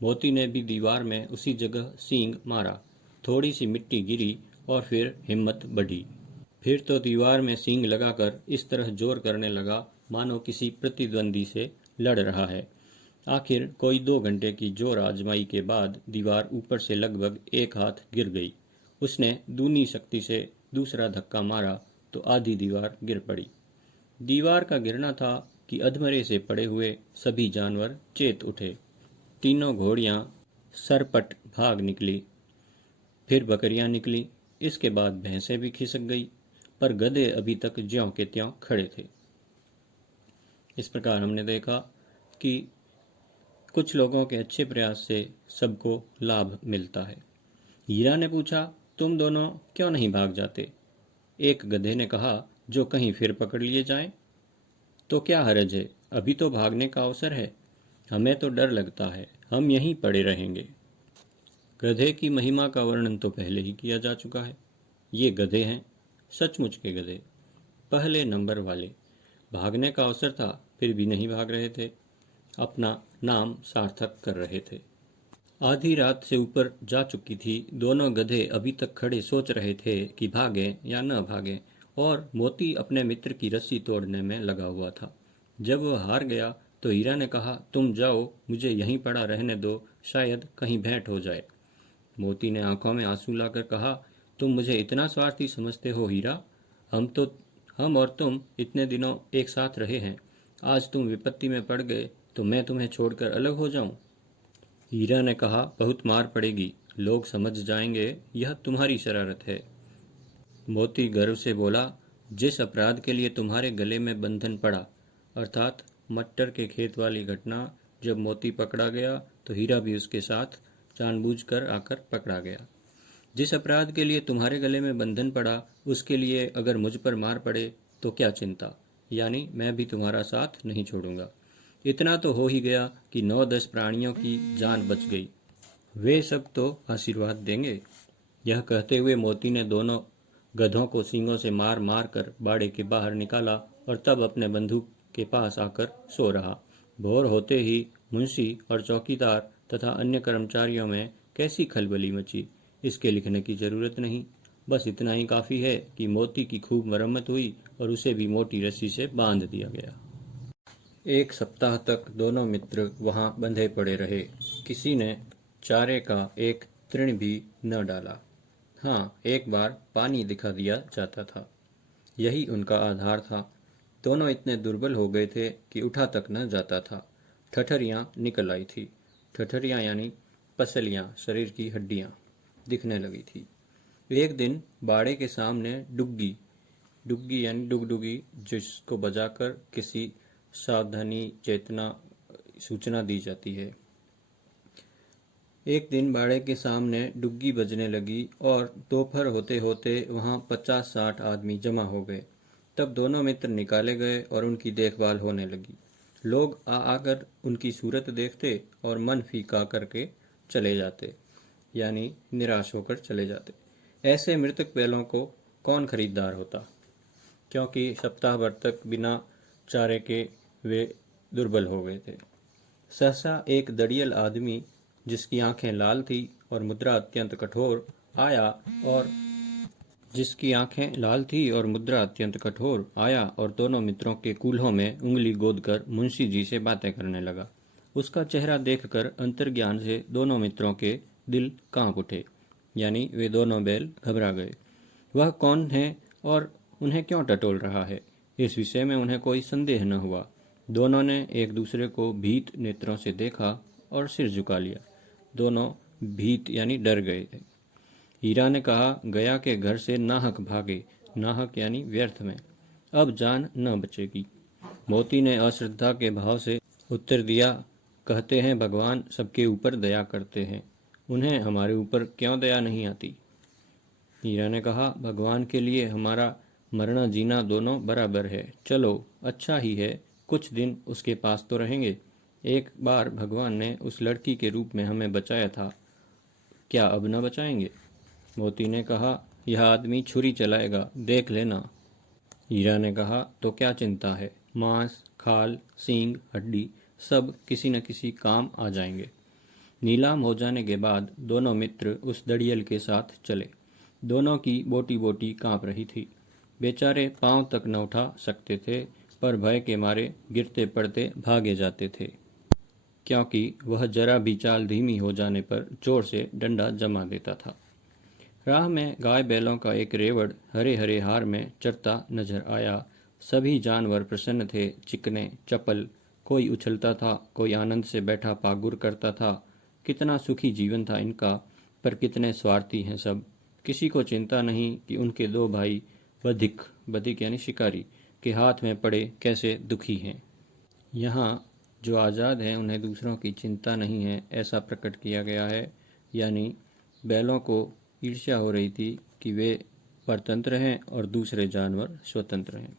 मोती ने भी दीवार में उसी जगह सींग मारा। थोड़ी सी मिट्टी गिरी और फिर हिम्मत बढ़ी। फिर तो दीवार में सींग लगाकर इस तरह जोर करने लगा मानो किसी प्रतिद्वंदी से लड़ रहा है। आखिर कोई 2 घंटे की जोर आजमाई के बाद दीवार ऊपर से लगभग एक हाथ गिर गई। उसने दूनी शक्ति से दूसरा धक्का मारा तो आधी दीवार गिर पड़ी। दीवार का गिरना था कि अधमरे से पड़े हुए सभी जानवर चेत उठे। तीनों घोड़ियां सरपट भाग निकली, फिर बकरियां निकली, इसके बाद भैंसें भी खिसक गई, पर गधे अभी तक ज्यों के त्यों खड़े थे। इस प्रकार हमने देखा कि कुछ लोगों के अच्छे प्रयास से सबको लाभ मिलता है। हीरा ने पूछा, तुम दोनों क्यों नहीं भाग जाते? एक गधे ने कहा, जो कहीं फिर पकड़ लिए जाएं? तो क्या हरज है, अभी तो भागने का अवसर है। हमें तो डर लगता है, हम यहीं पड़े रहेंगे। गधे की महिमा का वर्णन तो पहले ही किया जा चुका है। ये गधे हैं, सचमुच के गधे, पहले नंबर वाले। भागने का अवसर था, फिर भी नहीं भाग रहे थे, अपना नाम सार्थक कर रहे थे। आधी रात से ऊपर जा चुकी थी। दोनों गधे अभी तक खड़े सोच रहे थे कि भागें या न भागें, और मोती अपने मित्र की रस्सी तोड़ने में लगा हुआ था। जब वह हार गया तो हीरा ने कहा, तुम जाओ, मुझे यहीं पड़ा रहने दो, शायद कहीं भेंट हो जाए। मोती ने आंखों में आंसू लाकर कहा, तुम मुझे इतना स्वार्थी समझते हो हीरा? हम और तुम इतने दिनों एक साथ रहे हैं, आज तुम विपत्ति में पड़ गए तो मैं तुम्हें छोड़कर अलग हो जाऊं? हीरा ने कहा, बहुत मार पड़ेगी, लोग समझ जाएंगे यह तुम्हारी शरारत है। मोती गर्व से बोला, जिस अपराध के लिए तुम्हारे गले में बंधन पड़ा, अर्थात मट्टर के खेत वाली घटना, जब मोती पकड़ा गया तो हीरा भी उसके साथ जानबूझकर आकर पकड़ा गया। जिस अपराध के लिए तुम्हारे गले में बंधन पड़ा, उसके लिए अगर मुझ पर मार पड़े तो क्या चिंता, यानी मैं भी तुम्हारा साथ नहीं छोड़ूंगा। इतना तो हो ही गया कि 9-10 प्राणियों की जान बच गई, वे सब तो आशीर्वाद देंगे। यह कहते हुए मोती ने दोनों गधों को सींगों से मार मार कर बाड़े के बाहर निकाला और तब अपने बंधुक के पास आकर सो रहा। भोर होते ही मुंशी और चौकीदार तथा अन्य कर्मचारियों में कैसी खलबली मची, इसके लिखने की जरूरत नहीं। बस इतना ही काफी है कि मोती की खूब मरम्मत हुई और उसे भी मोटी रस्सी से बांध दिया गया। एक सप्ताह तक दोनों मित्र वहां बंधे पड़े रहे। किसी ने चारे का एक तृण भी न डाला। हाँ, एक बार पानी दिखा दिया जाता था, यही उनका आधार था। दोनों इतने दुर्बल हो गए थे कि उठा तक न जाता था। ठठरियां निकल आई थी। ठठरियां यानी पसलियां, शरीर की हड्डियां दिखने लगी थी। एक दिन बाड़े के सामने डुग्गी डुग्गी यानी डुगडुगी, जिसको बजाकर किसी सावधानी चेतना सूचना दी जाती है। एक दिन बाड़े के सामने डुग्गी बजने लगी और दोपहर होते होते वहां 50-60 आदमी जमा हो गए। तब दोनों मित्र निकाले गए और उनकी देखभाल होने लगी। लोग आकर उनकी सूरत देखते और मन फीका करके चले जाते, यानी निराश होकर चले जाते। ऐसे मृतक बैलों को कौन खरीदार होता, क्योंकि सप्ताह भर तक बिना चारे के वे दुर्बल हो गए थे। सहसा एक दड़ियल आदमी, जिसकी आंखें लाल थी और मुद्रा अत्यंत कठोर, आया और दोनों मित्रों के कूल्हों में उंगली गोदकर मुंशी जी से बातें करने लगा। उसका चेहरा देखकर अंतर्ज्ञान से दोनों मित्रों के दिल कांप उठे, यानी वे दोनों बैल घबरा गए। वह कौन है और उन्हें क्यों टटोल रहा है, इस विषय में उन्हें कोई संदेह न हुआ। दोनों ने एक दूसरे को भीत नेत्रों से देखा और सिर झुका लिया। दोनों भीत यानी डर गए थे। हीरा ने कहा, गया के घर से नाहक भागे, नाहक यानी व्यर्थ में, अब जान न बचेगी। मोती ने अश्रद्धा के भाव से उत्तर दिया, कहते हैं भगवान सबके ऊपर दया करते हैं, उन्हें हमारे ऊपर क्यों दया नहीं आती? हीरा ने कहा, भगवान के लिए हमारा मरना जीना दोनों बराबर है। चलो, अच्छा ही है, कुछ दिन उसके पास तो रहेंगे। एक बार भगवान ने उस लड़की के रूप में हमें बचाया था, क्या अब न बचाएंगे? मोती ने कहा, यह आदमी छुरी चलाएगा, देख लेना। हीरा ने कहा, तो क्या चिंता है, मांस, खाल, सींग, हड्डी सब किसी न किसी काम आ जाएंगे। नीलाम हो जाने के बाद दोनों मित्र उस दड़ियल के साथ चले। दोनों की बोटी बोटी कांप रही थी। बेचारे पांव तक न उठा सकते थे, पर भय के मारे गिरते पड़ते भागे जाते थे। क्योंकि वह जरा भी चाल धीमी हो जाने पर जोर से डंडा जमा देता था। राह में गाय बैलों का एक रेवड़ हरे हरे हार में चरता नजर आया। सभी जानवर प्रसन्न थे, चिकने चपल। कोई उछलता था, कोई आनंद से बैठा पागुर करता था। कितना सुखी जीवन था इनका, पर कितने स्वार्थी हैं सब। किसी को चिंता नहीं कि उनके दो भाई बधिक बधिक यानी शिकारी के हाथ में पड़े कैसे दुखी हैं। यहाँ जो आज़ाद हैं उन्हें दूसरों की चिंता नहीं है, ऐसा प्रकट किया गया है। यानी बैलों को ईर्ष्या हो रही थी कि वे परतंत्र हैं और दूसरे जानवर स्वतंत्र हैं।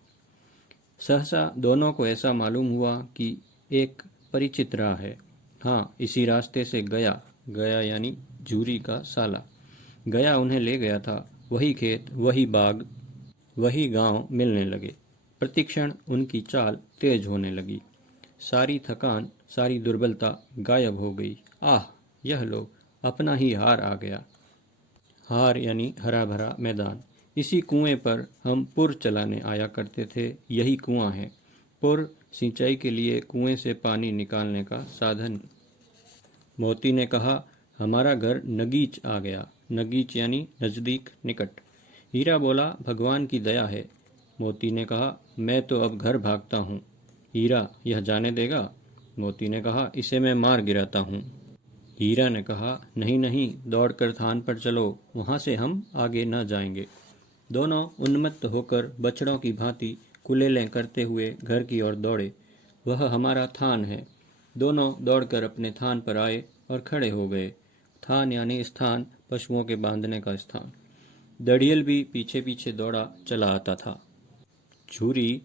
सहसा दोनों को ऐसा मालूम हुआ कि एक परिचित राह है। हाँ, इसी रास्ते से गया गया यानी झूरी का साला गया उन्हें ले गया था। वही खेत, वही बाग, वही गांव मिलने लगे। प्रतिक्षण उनकी चाल तेज होने लगी। सारी थकान, सारी दुर्बलता गायब हो गई। आह, यह लो, अपना ही हार आ गया। हार यानी हरा भरा मैदान। इसी कुएं पर हम पुर चलाने आया करते थे। यही कुआं है। पुर सिंचाई के लिए कुएं से पानी निकालने का साधन। मोती ने कहा, हमारा घर नगीच आ गया। नगीच यानी नजदीक, निकट। हीरा बोला, भगवान की दया है। मोती ने कहा, मैं तो अब घर भागता हूँ। हीरा, यह जाने देगा? मोती ने कहा, इसे मैं मार गिराता हूँ। हीरा ने कहा, नहीं नहीं, दौड़कर थान पर चलो, वहां से हम आगे न जाएंगे। दोनों उन्मत्त होकर बछड़ों की भांति कुलेलें करते हुए घर की ओर दौड़े। वह हमारा थान है। दोनों दौड़कर अपने थान पर आए और खड़े हो गए। थान यानी स्थान, पशुओं के बांधने का स्थान। दड़ियल भी पीछे पीछे दौड़ा चला आता था। झूरी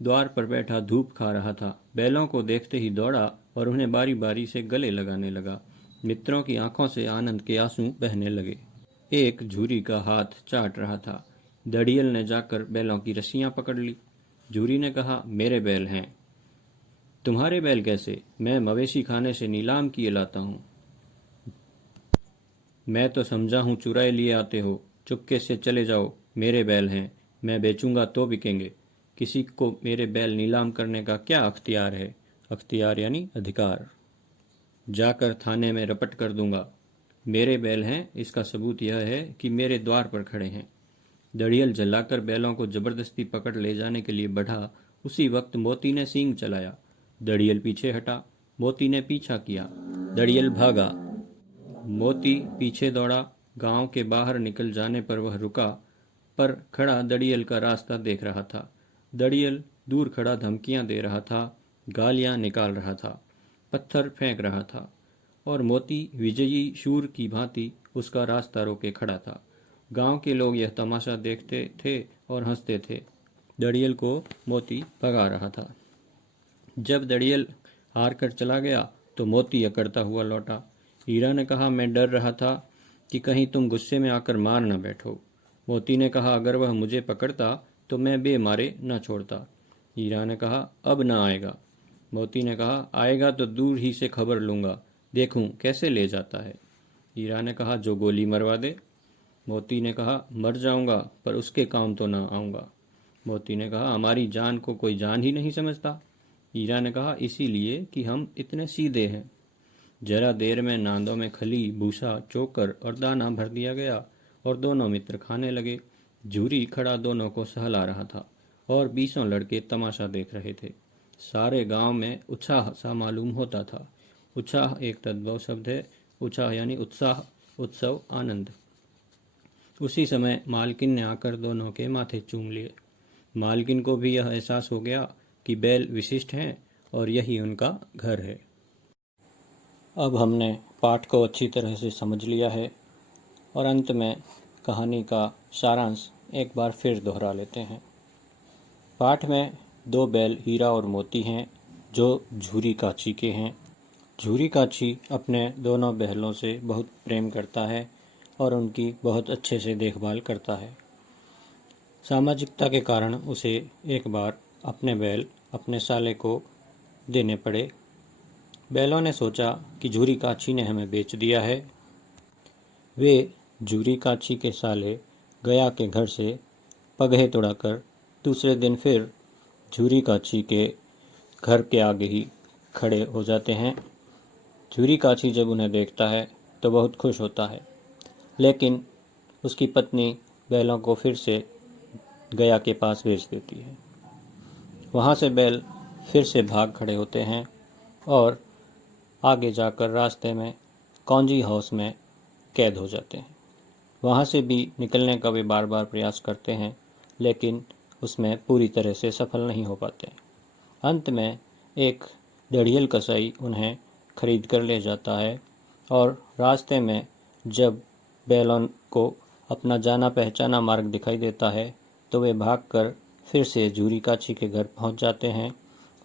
द्वार पर बैठा धूप खा रहा था। बैलों को देखते ही दौड़ा और उन्हें बारी बारी से गले लगाने लगा। मित्रों की आंखों से आनंद के आंसू बहने लगे। एक झूरी का हाथ चाट रहा था। दड़ियल ने जाकर बैलों की रस्सियां पकड़ ली। झूरी ने कहा, मेरे बैल हैं। तुम्हारे बैल कैसे? मैं मवेशी खाने से नीलाम किए लाता हूँ। मैं तो समझा हूँ चुराए लिए आते हो। चुपके से चले जाओ, मेरे बैल हैं। मैं बेचूंगा तो बिकेंगे। किसी को मेरे बैल नीलाम करने का क्या अख्तियार है? अख्तियार यानी अधिकार। जाकर थाने में रपट कर दूंगा। मेरे बैल हैं, इसका सबूत यह है कि मेरे द्वार पर खड़े हैं। दड़ियल जलाकर बैलों को जबरदस्ती पकड़ ले जाने के लिए बढ़ा। उसी वक्त मोती ने सींग चलाया। दड़ियल पीछे हटा। मोती ने पीछा किया। दड़ियल भागा। मोती पीछे दौड़ा। गांव के बाहर निकल जाने पर वह रुका, पर खड़ा दड़ियल का रास्ता देख रहा था। दड़ियल दूर खड़ा धमकियां दे रहा था, गालियां निकाल रहा था, पत्थर फेंक रहा था, और मोती विजयी शूर की भांति उसका रास्ता रोके खड़ा था। गांव के लोग यह तमाशा देखते थे और हंसते थे। दड़ियल को मोती भगा रहा था। जब दड़ियल हार कर चला गया तो मोती अकड़ता हुआ लौटा। हीरा ने कहा, मैं डर रहा था कि कहीं तुम गुस्से में आकर मार न बैठो। मोती ने कहा, अगर वह मुझे पकड़ता तो मैं बेमारे न छोड़ता। हीरा ने कहा, अब न आएगा। मोती ने कहा, आएगा तो दूर ही से खबर लूंगा, देखूं कैसे ले जाता है। हीरा ने कहा, जो गोली मरवा दे। मोती ने कहा, मर जाऊंगा पर उसके काम तो ना आऊंगा। मोती ने कहा, हमारी जान को कोई जान ही नहीं समझता। हीरा ने कहा, इसीलिए कि हम इतने सीधे हैं। जरा देर में नांदों में खली, भूसा, चोकर और दाना भर दिया गया और दोनों मित्र खाने लगे। झूरी खड़ा दोनों को सहला रहा था और 20 लड़के तमाशा देख रहे थे। सारे गांव में उत्साह सा मालूम होता था। उत्साह एक तद्भव शब्द है। उत्साह यानी उत्साह, उत्सव, आनंद। उसी समय मालकिन ने आकर दोनों के माथे चूम लिए। मालकिन को भी यह एहसास हो गया कि बैल विशिष्ट हैं और यही उनका घर है। अब हमने पाठ को अच्छी तरह से समझ लिया है और अंत में कहानी का सारांश एक बार फिर दोहरा लेते हैं। पाठ में दो बैल हीरा और मोती हैं जो झूरी काची के हैं। झूरी काची अपने दोनों बैलों से बहुत प्रेम करता है और उनकी बहुत अच्छे से देखभाल करता है। सामाजिकता के कारण उसे एक बार अपने बैल अपने साले को देने पड़े। बैलों ने सोचा कि झूरी काची ने हमें बेच दिया है। वे झूरी काची के साले गया के घर से पगहे तोड़ाकर दूसरे दिन फिर झूरी काची के घर के आगे ही खड़े हो जाते हैं झूरी काछी जब उन्हें देखता है तो बहुत खुश होता है, लेकिन उसकी पत्नी बैलों को फिर से गया के पास भेज देती है। वहाँ से बैल फिर से भाग खड़े होते हैं और आगे जाकर रास्ते में कौंजी हाउस में कैद हो जाते हैं। वहाँ से भी निकलने का वे बार बार प्रयास करते हैं, लेकिन उसमें पूरी तरह से सफल नहीं हो पाते। अंत में एक दड़ियल कसाई उन्हें खरीद कर ले जाता है और रास्ते में जब बैलों को अपना जाना पहचाना मार्ग दिखाई देता है तो वे भागकर फिर से झूरी काछी के घर पहुंच जाते हैं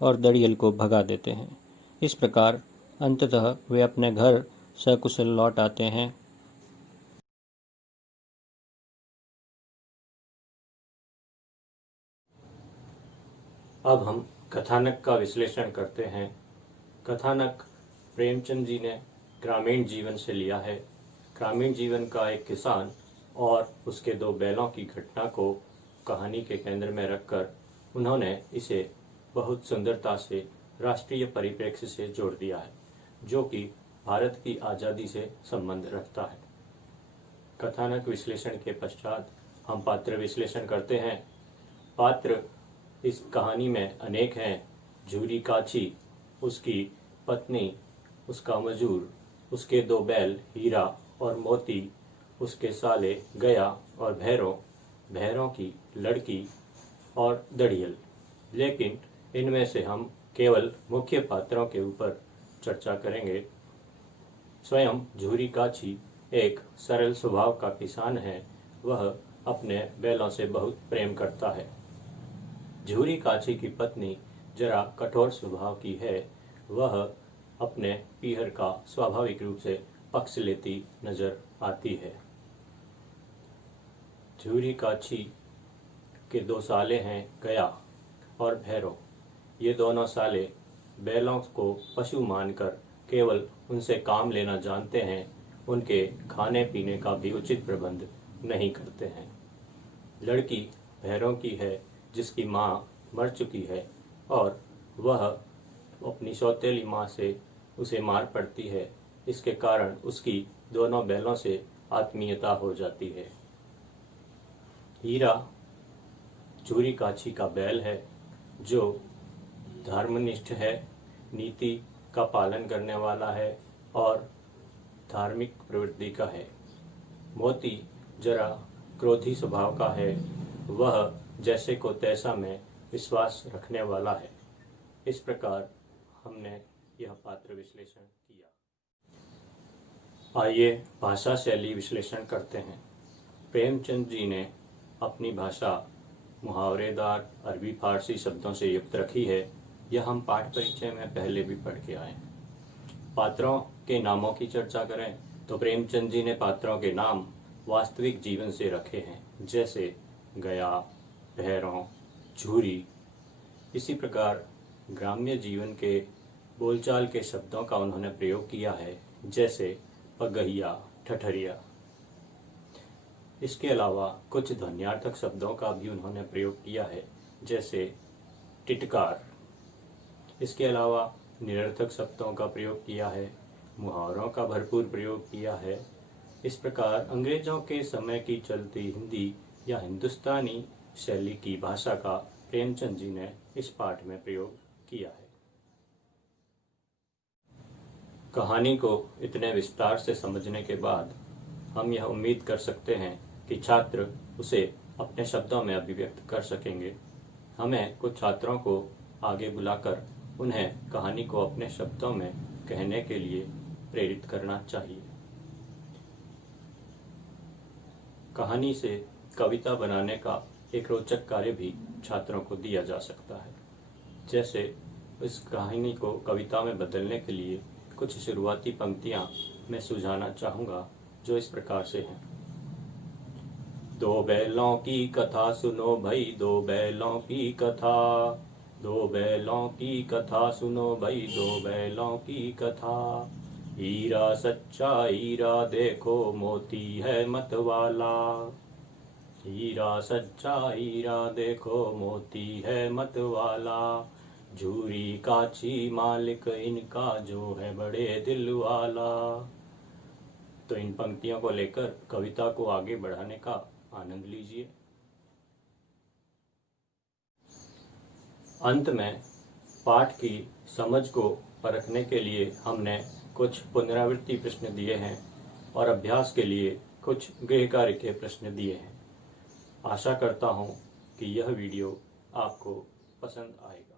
और दड़ियल को भगा देते हैं। इस प्रकार अंततः वे अपने घर सकुशल लौट आते हैं। अब हम कथानक का विश्लेषण करते हैं। कथानक प्रेमचंद जी ने ग्रामीण जीवन से लिया है। ग्रामीण जीवन का एक किसान और उसके दो बैलों की घटना को कहानी के केंद्र में रखकर उन्होंने इसे बहुत सुंदरता से राष्ट्रीय परिप्रेक्ष्य से जोड़ दिया है, जो कि भारत की आज़ादी से संबंध रखता है। कथानक विश्लेषण के पश्चात हम पात्र विश्लेषण करते हैं। पात्र इस कहानी में अनेक हैं। झूरी काछी, उसकी पत्नी, उसका मजूर, उसके दो बैल हीरा और मोती, उसके साले गया और भैरों की लड़की और दड़ियल। लेकिन इनमें से हम केवल मुख्य पात्रों के ऊपर चर्चा करेंगे। स्वयं झूरी काछी एक सरल स्वभाव का किसान है। वह अपने बैलों से बहुत प्रेम करता है। झूरी काछी की पत्नी जरा कठोर स्वभाव की है। वह अपने पीहर का स्वाभाविक रूप से पक्ष लेती नजर आती है। झूरी काछी के दो साले हैं, गया और भैरव। ये दोनों साले बैलों को पशु मानकर केवल उनसे काम लेना जानते हैं। उनके खाने पीने का भी उचित प्रबंध नहीं करते हैं। लड़की भैरव की है, जिसकी माँ मर चुकी है और वह अपनी सौतेली माँ से उसे मार पड़ती है। इसके कारण उसकी दोनों बैलों से आत्मीयता हो जाती है। हीरा झूरी काछी का बैल है, जो धर्मनिष्ठ है, नीति का पालन करने वाला है और धार्मिक प्रवृत्ति का है। मोती जरा क्रोधी स्वभाव का है। वह जैसे को तैसा में विश्वास रखने वाला है। इस प्रकार हमने यह पात्र विश्लेषण किया। आइए भाषा शैली विश्लेषण करते हैं। प्रेमचंद जी ने अपनी भाषा मुहावरेदार अरबी फारसी शब्दों से युक्त रखी है। यह हम पाठ परिचय में पहले भी पढ़ के आए। पात्रों के नामों की चर्चा करें तो प्रेमचंद जी ने पात्रों के नाम वास्तविक जीवन से रखे हैं, जैसे गया, भैरों, झूरी। इसी प्रकार ग्राम्य जीवन के बोलचाल के शब्दों का उन्होंने प्रयोग किया है, जैसे पगहिया, ठठरिया। इसके अलावा कुछ ध्वन्यार्थक शब्दों का भी उन्होंने प्रयोग किया है, जैसे टिटकार। इसके अलावा निरर्थक शब्दों का प्रयोग किया है, मुहावरों का भरपूर प्रयोग किया है। इस प्रकार अंग्रेजों के समय की चलती हिंदी या हिंदुस्तानी शैली की भाषा का प्रेमचंद जी ने इस पाठ में प्रयोग किया है। कहानी को इतने विस्तार से समझने के बाद हम यह उम्मीद कर सकते हैं कि छात्र उसे अपने शब्दों में अभिव्यक्त कर सकेंगे। हमें कुछ छात्रों को आगे बुलाकर उन्हें कहानी को अपने शब्दों में कहने के लिए प्रेरित करना चाहिए। कहानी से कविता बनाने का एक रोचक कार्य भी छात्रों को दिया जा सकता है। जैसे इस कहानी को कविता में बदलने के लिए कुछ शुरुआती पंक्तियां मैं सुझाना चाहूँगा, जो इस प्रकार से हैं। दो बैलों की कथा सुनो भाई, दो बैलों की कथा, दो बैलों की कथा सुनो भाई, दो बैलों की कथा। हीरा सच्चा हीरा देखो, मोती है मतवाला। हीरा सच्चा हीरा देखो, मोती है मतवाला। झूरी काची मालिक इनका जो है बड़े दिल वाला। तो इन पंक्तियों को लेकर कविता को आगे बढ़ाने का आनंद लीजिए। अंत में पाठ की समझ को परखने के लिए हमने कुछ पुनरावृत्ति प्रश्न दिए हैं और अभ्यास के लिए कुछ गृह कार्य के प्रश्न दिए हैं। आशा करता हूँ कि यह वीडियो आपको पसंद आएगा।